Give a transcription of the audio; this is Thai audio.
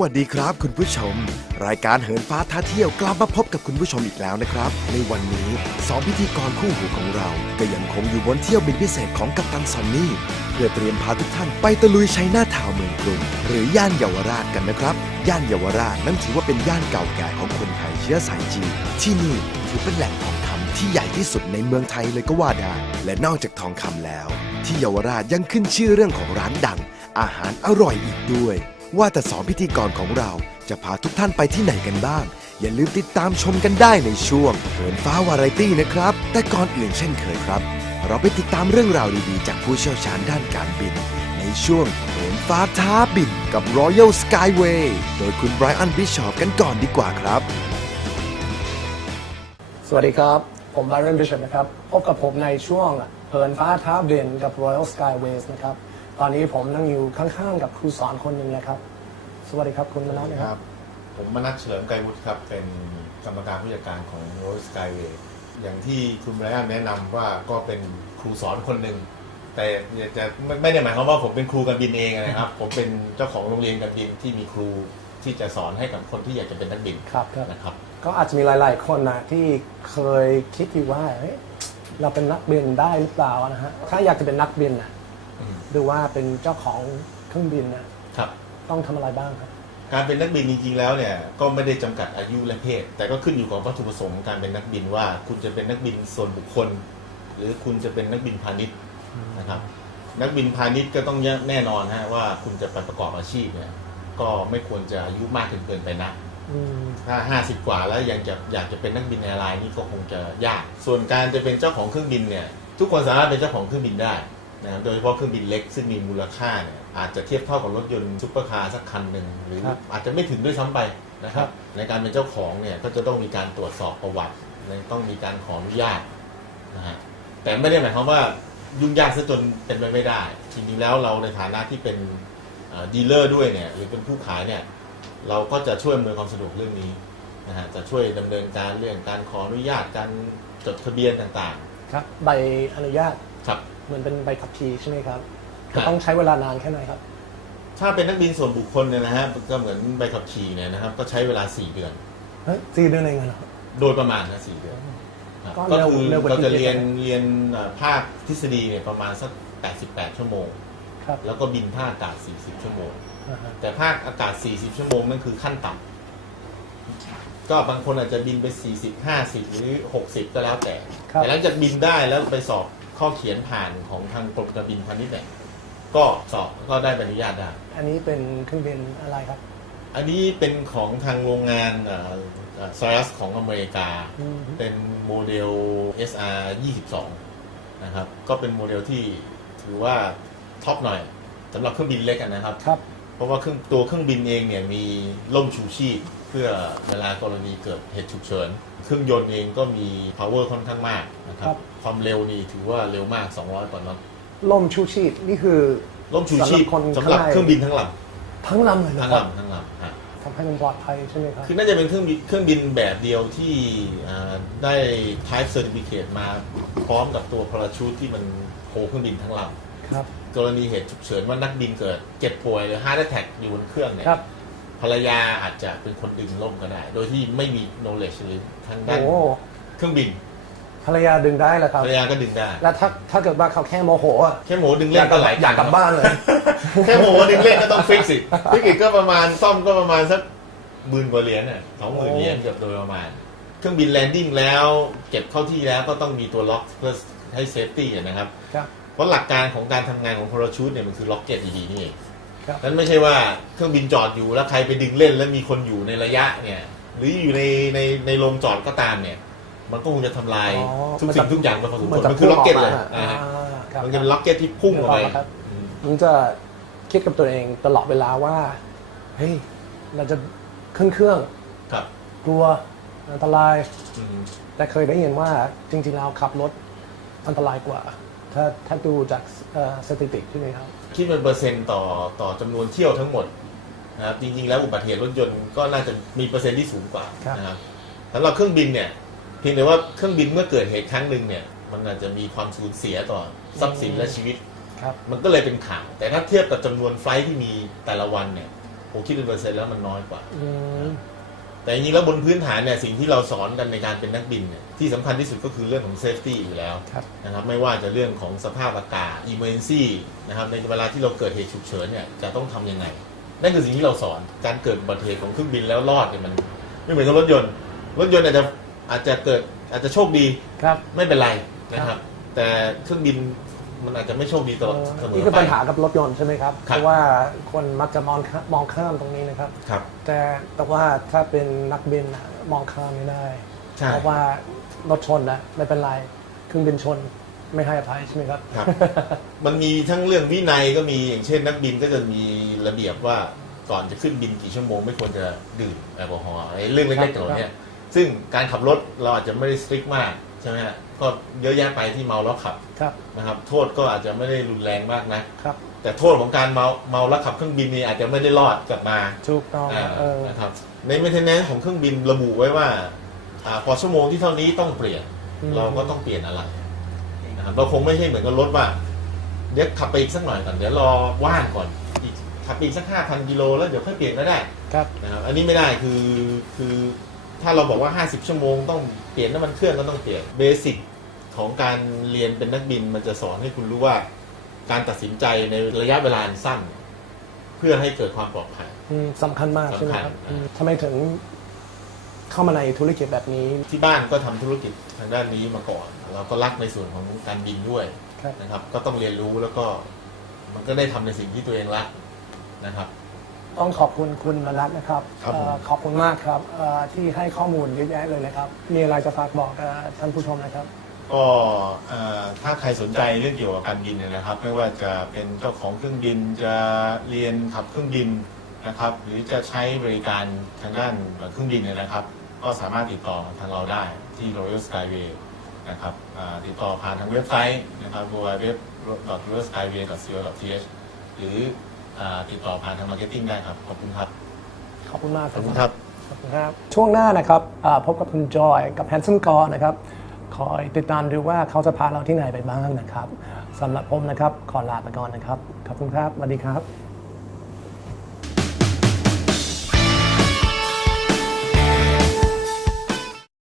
วัสดีครับ คุณผู้ชม รายการเหินฟ้าท้าเที่ยวกลับมาพบกับคุณผู้ชมอีกแล้วนะครับ ในวันนี้สองพิธีกรคู่หูของเรา ก็ยังคงอยู่บนเที่ยวบินพิเศษของกัปตันซอนนี่เพื่อเตรียมพาทุกท่านไปตะลุยชัยนาทาวเมืองกรุงหรือย่านเยาวราชกันนะครับ ย่านเยาวราชนั้นถือว่าเป็นย่านเก่าแก่ของคนไทยเชื้อสายจีนที่นี่ถือเป็นแหล่งทองคำที่ใหญ่ที่สุดในเมืองไทยเลยก็ว่าได้และนอกจากทองคำแล้ว ที่เยาวราชยังขึ้นชื่อเรื่องของร้านดัง อาหารอร่อยอีกด้วย ว่าแต่สองพิธีกรของเราจะพาทุกท่านไปที่ไหนกันบ้าง อย่าลืมติดตามชมกันได้ในช่วงเหินฟ้าวาไรตี้นะครับ แต่ก่อนอื่นเช่นเคยครับ เราไปติดตามเรื่องราวดีๆ จากผู้เชี่ยวชาญด้านการบิน ในช่วงเหินฟ้าท้าบินกับ Royal Skyway โดยคุณไบรอันบิชอปกันก่อนดีกว่าครับ สวัสดีครับ ผมไบรอันบิชอปนะครับ พบกับผมในช่วงเหินฟ้าท้าบินกับ Royal Skyways นะครับ ตอนนี้ผมนั่งอยู่ข้างๆ กับครูสอนคนหนึ่งนะครับ สวัสดีครับคุณมนัสนะคครัรับบ ผมมนัสเฉลิมไกรวุฒิครับ เป็นกรรมการผู้จัดการของ Royal Skyway อย่างที่คุณไบรอันแนะนำว่าก็เป็นครูสอนคนหนึ่ง แต่จะไม่ไม่ได้หมายความว่าผมเป็นครูการบินเองนะครับ ผมเป็นเจ้าของโรงเรียนการบินที่มีครูที่จะสอนให้กับคนที่อยากจะเป็นนักบินครับครับ นะครับ ก็อาจจะมีหลายๆ คนนะที่เคยคิดอยู่ว่าเฮ้ยเราเป็นนักบินได้หรือเปล่านะฮะถ้าอยากจะเป็นนักบินนะ อืมหรือว่าเป็นเจ้าของเครื่องบินนะครับ ต้องทำอะไรบ้างครับ การเป็นนักบินจริงๆแล้วเนี่ยก็ไม่ได้จำกัดอายุและเพศ แต่ก็ขึ้นอยู่กับวัตถุประสงค์ของการเป็นนักบินว่า คุณจะเป็นนักบินส่วนบุคคล หรือคุณจะเป็นนักบินพาณิชย์นะครับ นักบินพาณิชย์ก็ต้องแน่นอนฮะว่าคุณจะไปประกอบอาชีพเนี่ยก็ไม่ควรจะอายุมากจนเกินไปนะ อืม ถ้า50 กว่าแล้วยังจะอยากจะเป็นนักบินแอร์ไลน์นี่ก็คงจะยาก ส่วนการจะเป็นเจ้าของเครื่องบินเนี่ย ทุกคนสามารถเป็นเจ้าของเครื่องบินได้ นะครับโดยเฉพาะเครื่องบินเล็กซึ่งมีมูลค่าเนี่ยอาจจะเทียบเท่ากับรถยนต์ซุปเปอร์คาร์สักคันหนึ่งหรือครับอาจจะไม่ถึงด้วยซ้ำไปนะคครัรับบในการเป็นเจ้าของเนี่ยก็จะต้องมีการตรวจสอบประวัติและต้องมีการขออนุญาตนะฮะแต่ไม่ได้หมายความว่ายุ่งยากซะจนเป็นไปไม่ได้จริงๆแล้วเราในฐานะที่เป็นดีลเลอร์ด้วยเนี่ยหรือเป็นผู้ขายเนี่ยเราก็จะช่วยอำนวยความสะดวกเรื่องนี้นะฮะจะช่วยดำเนินการเรื่องการขออนุญาตการจดทะเบียนต่างครับ ใบอนุญาต ๆ ครับ เหมือนเป็นใบขับขี่ใช่ไหมครับครับจะต้องใช้เวลานานแค่ไหนครับ ถ้าเป็นนักบินส่วนบุคคลเนี่ยนะฮะก็เหมือนใบขับขี่เนี่ยนะครับ ก็ใช้เวลา4เดือนเฮ้ยสี่เดือนเองเหรอโดยประมาณนะสี่เดือนครับก็ก็เร็วคือเร็วกว่าเราจะที่คิดเรียนนะเรียนเอ่อภาคทฤษฎีเนี่ยประมาณสัก 88 ชั่วโมงครับแล้วก็บินภาคอากาศ 40 ชั่วโมงอ่าฮะแต่ภาคอากาศ 40 ชั่วโมงนั่นคือขั้นต่ำ ก็บางคนอาจจะบินไป 40 50 หรือ 60 ก็แล้วแต่ ครับ แต่หลังจากบินได้แล้วไปสอบข้อเขียนผ่านของทางกรมการบินพาณิชย์เนี่ยก็สอบก็ได้ใบอนุญาตได้ อันนี้เป็นเครื่องบินอะไรครับ อันนี้เป็นของทางโรงงานซอยัสของอเมริกา อืม เป็นโมเดล SR 22นะครับ ก็เป็นโมเดลที่ถือว่าท็อปหน่อยสำหรับเครื่องบินเล็กอะนะครับ ครับ เพราะว่าเครื่องตัวเครื่องบินเองเนี่ยมีล่มชูชีพเพื่อเวลากรณีเกิดเหตุฉุกเฉิน เครื่องยนต์เองก็มี power ค่อนข้างมากนะครัครับบความเร็วนี่ถือว่าเร็วมาก 200กว่าน็อตล่มชูชีพนี่คือล่มชูชีพสำหรับคนสำหรับข้างในเครื่องบินทั้งลทั้งลำเลยำนะทั้งครับลำทั้งลำฮะทำให้มันปลอดภัยใช่ไหมครับ คือน่าจะเป็นเครื่องบินเครื่องบินแบบเดียวที่อ่าได้ type certificate มาพร้อมกับตัวพาราชูตที่มันโคเครื่องบินทั้งลครับำกรณีเหตุฉุกเฉินว่านักบินเกิดเจ็บป่วยหรือ heart attack อยู่บนเครื่องเนี่ยครับ ภรรยาอาจจะเป็นคนดึงล่มก็ได้ โดยที่ไม่มี knowledge หรือทางด้านโอ้เครื่องบิน ภรรยาดึงได้แล้วครับ ภรรยาก็ดึงได้ แล้วถ้าถ้าเกิดว่าเขาแค่โมโหอะแค่โมดึงเล่นก็หลายอยากกลับบ้านเลย แค่โมดึงเล่นก็ต้องฟิกสิฟิกอีกก็ประมาณซ่อมก็ประมาณสักหมื่นกว่าเหรียญน่ะสองหมื่นโอ้ เหรียญเกือบโดยประมาณ เครื่องบินแลนดิ้งแล้วเก็บเข้าที่แล้วก็ต้องมีตัวล็อกเพื่อให้เซฟตี้นะครับ ครับ เพราะหลักการของการทำงานของพาราชูตเนี่ยมันคือล็อกเก็ตดีๆนี่เอง ครับนั้นไม่ใช่ว่าเครื่องบินจอดอยู่แล้วใครไปดึงเล่น แล้วมีคนอยู่ในระยะเนี่ย หรืออยู่ในในในโรงจอดก็ตามเนี่ย มันก็คงจะทำลายอ๋อทุกมันสิ่จะงทุกอย่างไปพอสมควรจะมันคือล็อกเก็ตเลยพุ่งอนะมาฮะอ่าครับมันจะเป็นล็อกเก็ตที่พุ่งออกไปเดี๋ยวก่อนนะครับ อืมผมจะคิดกับตัวเองตลอดเวลาว่า เฮ้ย เราจะขึ้นเครื่องครับกลัวอันตราย อืมแต่เคยได้ยินว่าจริงๆแล้วขับรถอันตรายกว่า ถ้าถ้าดูจากเอ่อสถิติใช่ไหมครับ คิดเป็นเปอร์เซ็นต์ต่อต่อจำนวนเที่ยวทั้งหมดนะครับจริงๆแล้วอุบัติเหตุรถยนต์ก็น่าจะมีเปอร์เซ็นต์ที่สูงกว่าครับนะครับสำหรับเครื่องบินเนี่ยเพียงแต่ว่าเครื่องบินเมื่อเกิดเหตุครั้งหนึ่งเนี่ยมันอาจจะมีความสูญเสียต่อทรัพย์สินและชีวิตครับมันก็เลยเป็นข่าวแต่ถ้าเทียบกับจำนวนไฟลท์ที่มีแต่ละวันเนี่ยผมคิดเป็นเปอร์เซ็นต์แล้วมันน้อยกว่าอืม แต่จริงๆแล้วบนพื้นฐานเนี่ยสิ่งที่เราสอนกันในการเป็นนักบินเนี่ยที่สำคัญที่สุดก็คือเรื่องของเซฟตี้อยู่แล้วครับ นะครับไม่ว่าจะเรื่องของสภาพอากาศ emergency นะครับในเวลาที่เราเกิดเหตุฉุกเฉินเนี่ยจะต้องทำยังไง นั่นคือสิ่งที่เราสอนการเกิดอุบัติเหตุของเครื่องบินแล้วรอดเนี่ยมันไม่เหมือนกับรถยนต์ รถยนต์อาจจะอาจจะเกิดอาจจะโชคดีครับ ไม่เป็นไรนะคครัรับบแต่เครื่องบิน มันอาจจะไม่โชคดีตลอดเสมอนี่คือไปปัญหากับรถยนต์ใช่ไหมครับครับเพราะว่าคนมักจะมองข้ามมองข้ามตรงนี้นะครับ ครับ แต่แต่ว่าถ้าเป็นนักบินน่ะมองข้ามไม่ได้ใช่เพราะว่ารถชนนะไม่เป็นไรเครื่องบินชนไม่ให้อภัยใช่ไหมครับครับ มันมีทั้งเรื่องวินัยก็มีอย่างเช่น นักบินก็จะมีระเบียบว่าก่อนจะขึ้นบินกี่ชั่วโมงไม่ควรจะดื่มแอลกอฮอล์ไอ้เรื่องเล็กๆเหล่านี้ซึ่งการขับรถเราอาจจะไม่ได้สตริกมาก ใช่ไหมฮะก็เยอะแยะไปที่เมาแล้วขับครับนะครับ โทษก็อาจจะไม่ได้รุนแรงมากนะครับ แต่โทษของการเมาเมาแล้วขับเครื่องบินนี่อาจจะไม่ได้รอดกลับมาถูกต้องอ่าเออนะครับใน maintenance ของเครื่องบินระบุไว้ว่าอาพอชั่วโมงที่เท่านี้ต้องเปลี่ยน อืม เราก็ต้องเปลี่ยนอะไรนะครับเราคงไม่ใช่เหมือนกับรถว่าเดี๋ยวขับไปอีกสักหน่อยก่อนเดี๋ยวรอว่างก่อนอีกขับอีกสักห้าพันกิโลแล้วเดี๋ยวค่อยเปลี่ยนก็ได้ ครับ นะครับอันนี้ไม่ได้คือคือ ถ้าเราบอกว่า 50 ชั่วโมงต้องเปลี่ยนน้ำมันเครื่องก็ต้องเปลี่ยนเบสิกของการเรียนเป็นนักบินมันจะสอนให้คุณรู้ว่า การตัดสินใจในระยะเวลาอันสั้น เพื่อให้เกิดความปลอดภัย อืมสำคัญมากใช่ไหมครับสำคัญ อืมทำไมถึงเข้ามาในธุรกิจแบบนี้ที่บ้านก็ทำธุรกิจทางด้านนี้มาก่อน เราก็รักในส่วนของการบินด้วย ครับ นะครับก็ต้องเรียนรู้แล้วก็มันก็ได้ทำในสิ่งที่ตัวเองรักนะครับ ต้องขอบคุณคุณมนัทนะครับครับผม เอ่อขอบคุณมากครับเอ่อที่ให้ข้อมูลเยอะแยะเลยนะครับ มีอะไรจะฝากบอกกับท่านผู้ชมนะครับ ก็เอ่อถ้าใครสนใจเรื่องเกี่ยวกับการบินเนี่ยนะครับ ไม่ว่าจะเป็นเจ้าของเครื่องบินจะเรียนขับเครื่องบินนะครับ หรือจะใช้บริการทางด้านเครื่องบินเนี่ยนะครับ ก็สามารถติดต่อทางเราได้ที่ Royal Skyway นะครับอ่าติดต่อผ่านทางเว็บไซต์นะครับ www.royalskyway.co.th หรือ อาติดต่อผ่านทางมาร์เก็ตติ้งได้ครับ ขอบคุณครับ ขอบคุณมากขอบคุณครับ ขอบคุณครับ ช่วงหน้านะครับอ่าพบกับคุณจอยกับแฮนซ์กอนะครับ คอยติดตามดูว่าเขาจะพาเราที่ไหนไปบ้างนะครับสำหรับผมนะครับ ขอลาไปก่อนนะครับ ขอบคุณครับสวัสดีครับ